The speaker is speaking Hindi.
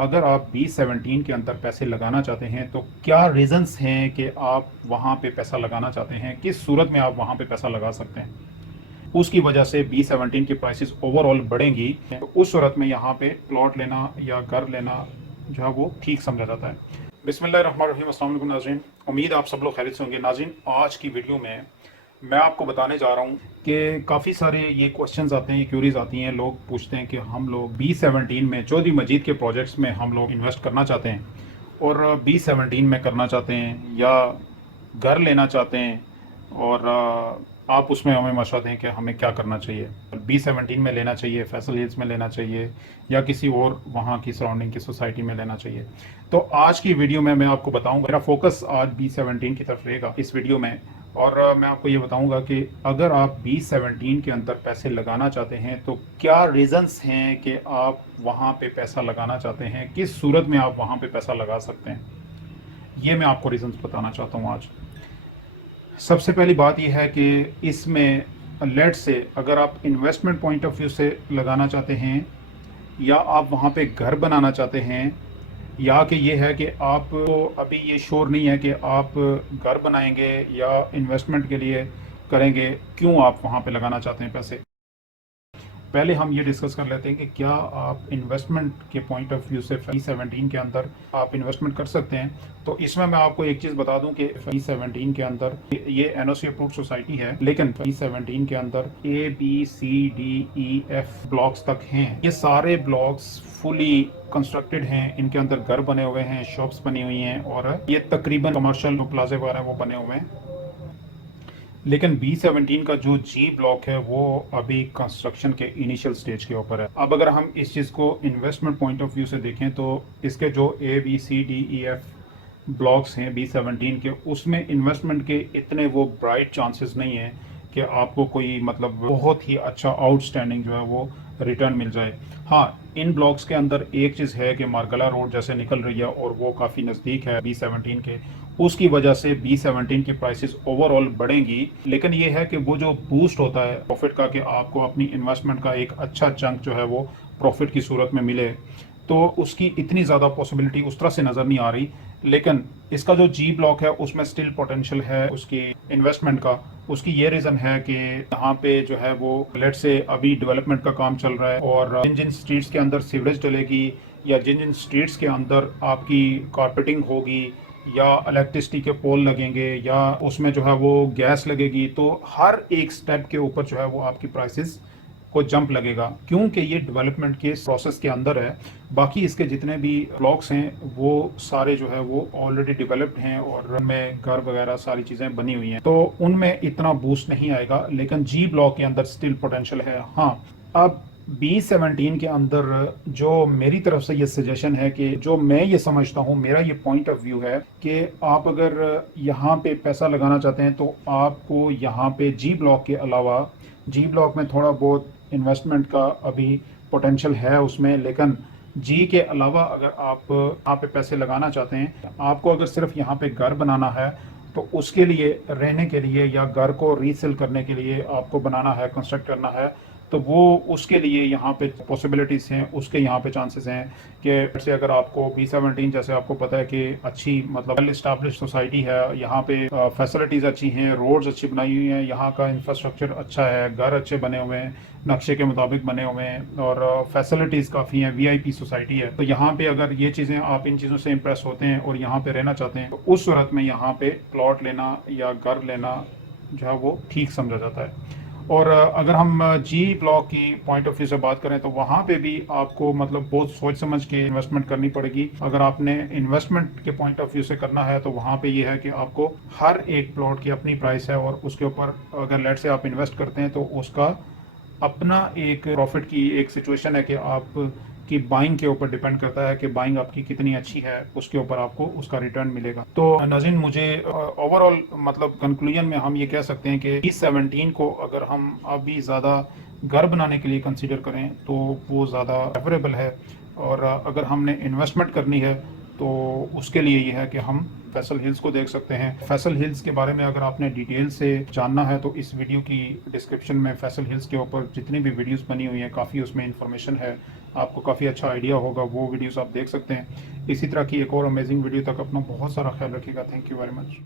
अगर आप B17 के अंदर पैसे लगाना चाहते हैं तो क्या रीजंस हैं कि आप वहां पे पैसा लगाना चाहते हैं, किस सूरत में आप वहां पे पैसा लगा सकते हैं। उसकी वजह से B17 की प्राइसेस ओवरऑल बढ़ेंगी, तो उस सूरत में यहाँ पे प्लॉट लेना या घर लेना जो है वो ठीक समझा जाता है। बिस्मिल्लाहिर्रहमानिर्रहीम, अस्सलाम वालेकुम नाज़रीन, उम्मीद आप सब लोग खैरियत से होंगे। नाज़रीन, आज की वीडियो में मैं आपको बताने जा रहा हूँ कि काफ़ी सारे ये क्वेश्चंस आते हैं, क्यूरीज आती हैं। लोग पूछते हैं कि हम लोग B17 में चौधरी मजीद के प्रोजेक्ट्स में हम लोग इन्वेस्ट करना चाहते हैं और B17 में करना चाहते हैं या घर लेना चाहते हैं, और आप उसमें हमें मशवरा दें कि हमें क्या करना चाहिए। B17 में लेना चाहिए, फैसल हिल्स में लेना चाहिए या किसी और वहाँ की सराउंडिंग की सोसाइटी में लेना चाहिए। तो आज की वीडियो में मैं आपको बताऊंगा, मेरा फोकस आज B17 की तरफ रहेगा इस वीडियो में। और मैं आपको ये बताऊंगा कि अगर आप B17 के अंदर पैसे लगाना चाहते हैं तो क्या रीजंस हैं कि आप वहाँ पे पैसा लगाना चाहते हैं, किस सूरत में आप वहाँ पे पैसा लगा सकते हैं। ये मैं आपको रीजंस बताना चाहता हूँ आज। सबसे पहली बात यह है कि इसमें लेट से अगर आप इन्वेस्टमेंट पॉइंट ऑफ व्यू से लगाना चाहते हैं या आप वहाँ पे घर बनाना चाहते हैं, या कि ये है कि आपको अभी ये श्योर नहीं है कि आप घर बनाएंगे या इन्वेस्टमेंट के लिए करेंगे, क्यों आप वहाँ पे लगाना चाहते हैं पैसे। पहले हम ये डिस्कस कर लेते हैं कि क्या आप इन्वेस्टमेंट के पॉइंट ऑफ व्यू से B17 के अंदर आप इन्वेस्टमेंट कर सकते हैं। तो इसमें मैं आपको एक चीज़ बता दूं कि B17 के अंदर ये NOC अप्रूव्ड सोसाइटी है, लेकिन B17 के अंदर ABCDEF ब्लॉक्स तक हैं। ये सारे ब्लॉक्स फुली कंस्ट्रक्टेड हैं, इनके अंदर घर बने हुए हैं, शॉप्स बनी हुई हैं और ये तकरीबन कमर्शियल प्लाजे वगैरह वो बने हुए हैं। लेकिन B17 का जो G ब्लॉक है वो अभी कंस्ट्रक्शन के इनिशियल स्टेज के ऊपर है। अब अगर हम इस चीज़ को इन्वेस्टमेंट पॉइंट ऑफ व्यू से देखें तो इसके जो ABCDEF ब्लॉक्स हैं B17 के, उसमें इन्वेस्टमेंट के इतने वो ब्राइट चांसेस नहीं है कि आपको कोई मतलब बहुत ही अच्छा आउटस्टैंडिंग जो है वो रिटर्न मिल जाए। हाँ, इन ब्लॉक्स के अंदर एक चीज़ है कि मार्गला रोड जैसे निकल रही है और वो काफ़ी नज़दीक है B17 के, उसकी वजह से B17 की प्राइसेस ओवरऑल बढ़ेंगी। लेकिन ये है कि वो जो बूस्ट होता है प्रॉफिट का, कि आपको अपनी इन्वेस्टमेंट का एक अच्छा चंक जो है वो प्रॉफिट की सूरत में मिले, तो उसकी इतनी ज़्यादा पॉसिबिलिटी उस तरह से नज़र नहीं आ रही। लेकिन इसका जो G ब्लॉक है उसमें स्टिल पोटेंशियल है उसकी इन्वेस्टमेंट का। उसकी ये रीज़न है कि यहाँ पे जो है वो लेट से अभी डेवलपमेंट का काम चल रहा है, और जिन जिन स्ट्रीट्स के अंदर सीवरेज डलेगी या जिन जिन स्ट्रीट्स के अंदर आपकी कारपेटिंग होगी या इलेक्ट्रिसिटी के पोल लगेंगे या उसमें जो है वो गैस लगेगी, तो हर एक स्टेप के ऊपर जो है वो आपकी प्राइसेस को जंप लगेगा, क्योंकि ये डेवलपमेंट के प्रोसेस के अंदर है। बाकी इसके जितने भी ब्लॉक्स हैं वो सारे जो है वो ऑलरेडी डेवलप्ड हैं और उनमें घर वगैरह सारी चीज़ें बनी हुई हैं, तो उनमें इतना बूस्ट नहीं आएगा। लेकिन G ब्लॉक के अंदर स्टिल पोटेंशियल है। हाँ, अब B17 के अंदर जो मेरी तरफ से ये सजेशन है कि जो मैं ये समझता हूँ, मेरा ये पॉइंट ऑफ व्यू है कि आप अगर यहाँ पे पैसा लगाना चाहते हैं तो आपको यहाँ पे G ब्लॉक के अलावा, G ब्लॉक में थोड़ा बहुत इन्वेस्टमेंट का अभी पोटेंशियल है उसमें, लेकिन G के अलावा अगर आप यहाँ पे पैसे लगाना चाहते हैं, आपको अगर सिर्फ यहाँ पे घर बनाना है तो उसके लिए, रहने के लिए या घर को रीसेल करने के लिए आपको बनाना है, कंस्ट्रक्ट करना है, तो वो उसके लिए यहाँ पे पॉसिबिलिटीज़ हैं, उसके यहाँ पे चांसेस हैं कि से अगर आपको B17 जैसे आपको पता है कि अच्छी मतलब वेल इस्टेब्लिश सोसाइटी है, यहाँ पे फैसिलिटीज़ अच्छी हैं, रोड्स अच्छी बनाई हुई हैं, यहाँ का इंफ्रास्ट्रक्चर अच्छा है, घर अच्छे बने हुए हैं, नक्शे के मुताबिक बने हुए हैं और फैसिलिटीज़ काफ़ी हैं, VIP सोसाइटी है। तो यहाँ पे अगर ये चीज़ें, आप इन चीज़ों से इम्प्रेस होते हैं और यहाँ पे रहना चाहते हैं, तो उस सूरत में यहाँ पे प्लॉट लेना या घर लेना जो है वो ठीक समझा जाता है। और अगर हम G ब्लॉक की पॉइंट ऑफ व्यू से बात करें तो वहाँ पे भी आपको मतलब बहुत सोच समझ के इन्वेस्टमेंट करनी पड़ेगी। अगर आपने इन्वेस्टमेंट के पॉइंट ऑफ व्यू से करना है तो वहाँ पे ये है कि आपको हर एक प्लॉट की अपनी प्राइस है और उसके ऊपर अगर लेट से आप इन्वेस्ट करते हैं तो उसका अपना एक प्रॉफिट की एक सिचुएशन है कि आप की बाइंग के ऊपर डिपेंड करता है कि बाइंग आपकी कितनी अच्छी है, उसके ऊपर आपको उसका रिटर्न मिलेगा। तो नाज़रीन, मुझे ओवरऑल मतलब कंक्लूजन में हम ये कह सकते हैं कि B17 को अगर हम अभी ज़्यादा घर बनाने के लिए कंसीडर करें तो वो ज़्यादा फेवरेबल है, और अगर हमने इन्वेस्टमेंट करनी है तो उसके लिए ये है कि हम फैसल हिल्स को देख सकते हैं। फैसल हिल्स के बारे में अगर आपने डिटेल से जानना है तो इस वीडियो की डिस्क्रिप्शन में फैसल हिल्स के ऊपर जितनी भी वीडियोस बनी हुई हैं, काफ़ी उसमें इंफॉर्मेशन है आपको काफ़ी अच्छा आइडिया होगा, वो वीडियोस आप देख सकते हैं। इसी तरह की एक और अमेजिंग वीडियो तक अपना बहुत सारा ख्याल रखिएगा। Thank you very much.